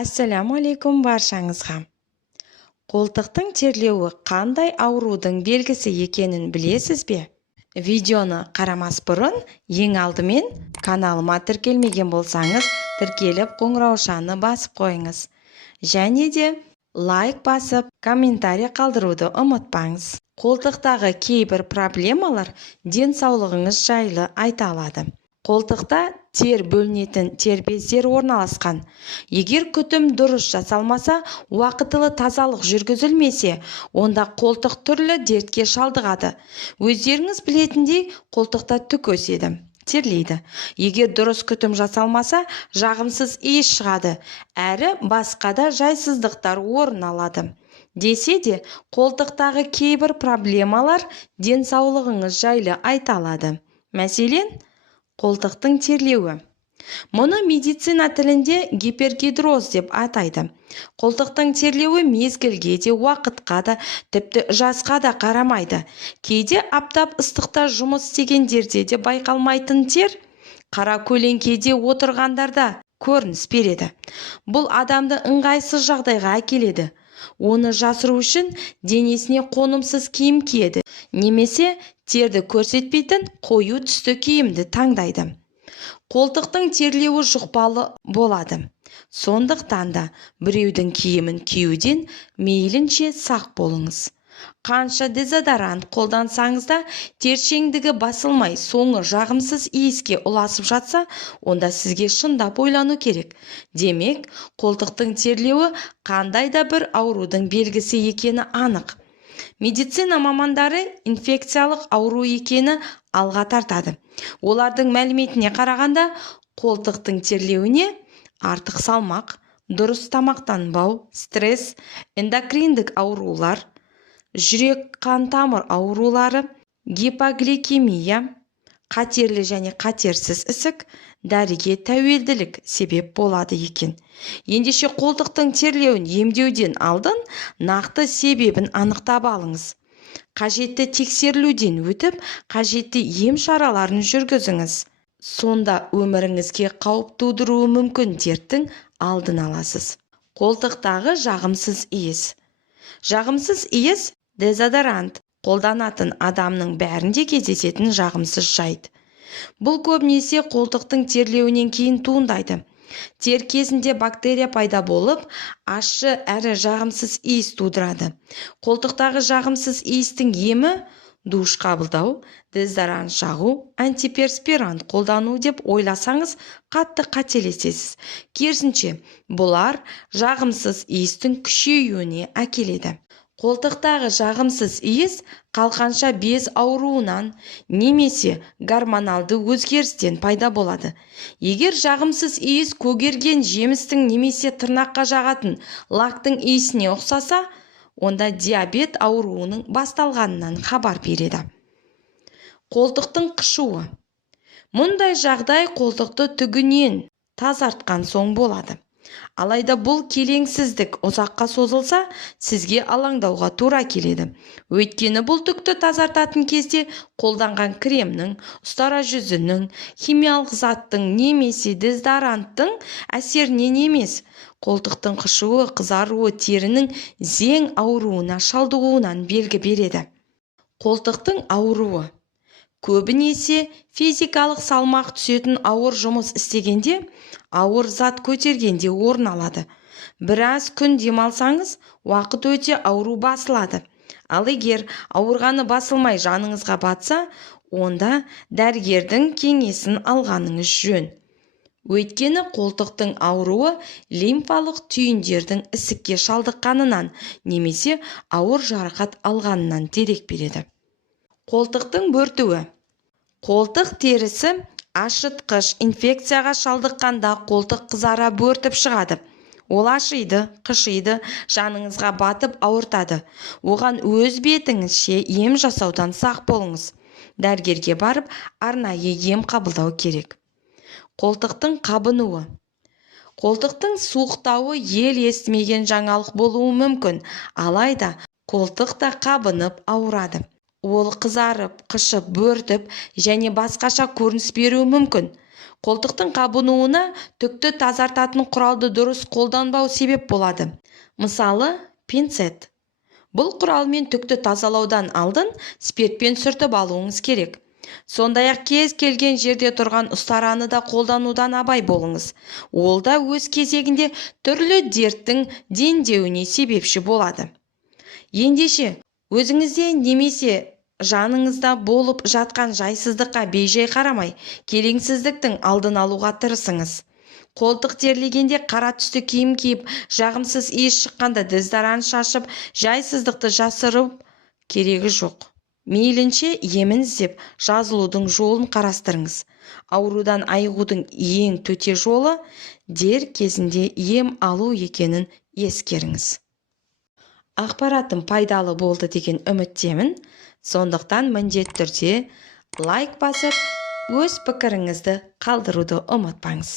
Ассаламу алейкум баршаңызға. Қолтықтың терлеуі қандай аурудың белгісі екенін білесіз бе? Видеоны қарамас бұрын, ең алдымен каналыма тіркелмеген болсаңыз, тіркеліп қоңыраушаны басып қойыңыз. Және де лайк басып, комментарий қалдыруды ұмытпаңыз. Қолтықтағы кейбір проблемалар денсаулығыңыз жайлы айта алады. Қолтықта тер бөлінетін тер бездері орналасқан. Егер күтім дұрыс жасалмаса, уақытылы тазалық жүргізілмесе, онда қолтық түрлі дертке шалдығады. Өздеріңіз білетіндей, қолтықта түк өседі, терлейді. Егер дұрыс күтім жасалмаса, жағымсыз иіс шығады, әрі басқа да жайсыздықтар орын алады. Десе де, қолтықтағы кейбір проблемалар денсаулығыңыз жайлы айта алады. Мәселен, қолтықтың терлеуі. Мұны медицина тілінде гипергидроз деп атайды. Қолтықтың терлеуі мезгілге де, уақытқа да, тіпті жасқа да қарамайды. Кейде аптап ыстықта жұмыс істегендерде де байқалмайтын тер, қара көлеңкеде отырғандарда көрініс береді. Бұл адамды ыңғайсыз жағдайға әкеледі. Оны жасыру үшін денесіне қонымсыз киім киеді, немесе терді көрсетпейтін қою түсті киімді таңдайды. Қолтықтың терлеуі жұқпалы болады. Сондықтан да біреудің киімін киюден мейлінше сақ болыңыз. Қанша дезодорант қолдансаңыз да, тершеңдігі басылмай, соңы жағымсыз иіске ұласып жатса, онда сізге шындап ойлану керек. Демек, қолтықтың терлеуі қандай да бір аурудың белгісі екені анық. Медицина мамандары инфекциялық ауру екені алға тартады. Олардың мәліметіне қарағанда, қолтықтың терлеуіне артық салмақ, дұрыс тамақтанбау, стресс, эндокриндік аурулар, жүрек қан тамыр аурулары, гипогликемия, қатерлі және қатерсіз ісік, дәріге тәуелділік себеп болады екен. Ендеше қолтықтың терлеуін емдеуден алдын нақты себебін анықтап алыңыз. Қажетті тексерілуден өтіп, қажетті ем шараларын жүргізіңіз. Сонда өміріңізге қауіп тудыруы мүмкін дерттің алдын аласыз. Қолтықтағы жағымсыз иіс. Жағымсыз иіс дезодорант қолданатын адамның бәрінде кездесетін жағымсыз жайт. Бұл көбінесе қолтықтың терлеуінен кейін туындайды. Тер кезінде бактерия пайда болып, ащы әрі жағымсыз иіс тудырады. Қолтықтағы жағымсыз иістің емі душ қабылдау, дезодорант жағу, антиперспирант қолдану деп ойласаңыз, қатты қателесесіз. Керісінше, бұлар жағымсыз иістің күшеюіне әкеледі. Қолтықтағы жағымсыз иіс қалқанша без ауруынан немесе гормоналды өзгерістен пайда болады. Егер жағымсыз иіс көгерген жемістің немесе тырнаққа жағатын лактың иісіне ұқсаса, онда диабет ауруының басталғанынан хабар береді. Қолтықтың қышуы. Мұндай жағдай қолтықты түгінен тазартқан соң болады. Алайда бұл келеңсіздік ұзаққа созылса, сізге алаңдауға тура келеді. Өйткені бұл түкті тазартатын кезде қолданған кремнің, ұстара жүзінің, химиялық заттың немесе дезодоранттың әсерінен емес, қолтықтың қышуы, қызаруы терінің зең ауруына шалдығуынан белгі береді. Қолтықтың ауруы. Көбінесе физикалық салмақ түсетін ауыр жұмыс істегенде, ауыр зат көтергенде орын алады. Біраз күн демалсаңыз, уақыт өте ауру басылады. Ал егер ауырғаны басылмай жаныңызға батса, онда дәрігердің кеңесін алғаныңыз жөн. Өйткені қолтықтың ауруы лимфалық түйіндердің ісікке шалдыққанынан немесе ауыр жарақат алғанынан дерек береді. Қолтықтың бөртуі. Қолтық терісі ашытқыш инфекцияға шалдыққанда қолтық қызара бөртіп шығады. Ол ашиды, қышиды, жаныңызға батып ауыртады. Оған өз бетіңізше ем жасаудан сақ болыңыз. Дәрігерге барып, арнайы ем қабылдау керек. Қолтықтың қабынуы. Қолтықтың суықтауы ел естімеген жаңалық болуы мүмкін, алайда қолтық та қабынып ауырады. Ол қызарып, қышып, бөртіп және басқаша көрініс беруі мүмкін. Қолтықтың қабынуына түкті тазартатын құралды дұрыс қолданбау себеп болады. Мысалы, пинцет. Бұл құралмен түкті тазалаудан алдын спиртпен сүртіп алуыңыз керек. Сондай-ақ кез келген жерде тұрған ұстараны да қолданудан абай болыңыз. Ол да өз кезегінде түрлі дерттің дендеуіне себепші болады. Ендеше, өзіңізде немесе жаныңызда болып жатқан жайсыздыққа бейжай қарамай, келеңсіздіктің алдын алуға тырысыңыз. Қолтық терлегенде қара түсті киім киіп, жағымсыз иіс шыққанда дезодорант шашып, жайсыздықты жасырып керегі жоқ. Мейлінше емін іздеп, жазылудың жолын қарастырыңыз. Аурудан айығудың ең төте жолы дер кезінде ем алу екенін ескеріңіз. Ақпаратым пайдалы болды деген үміттемін. Сондықтан міндетті түрде лайк басып, өз пікіріңізді қалдыруды ұмытпаңыз.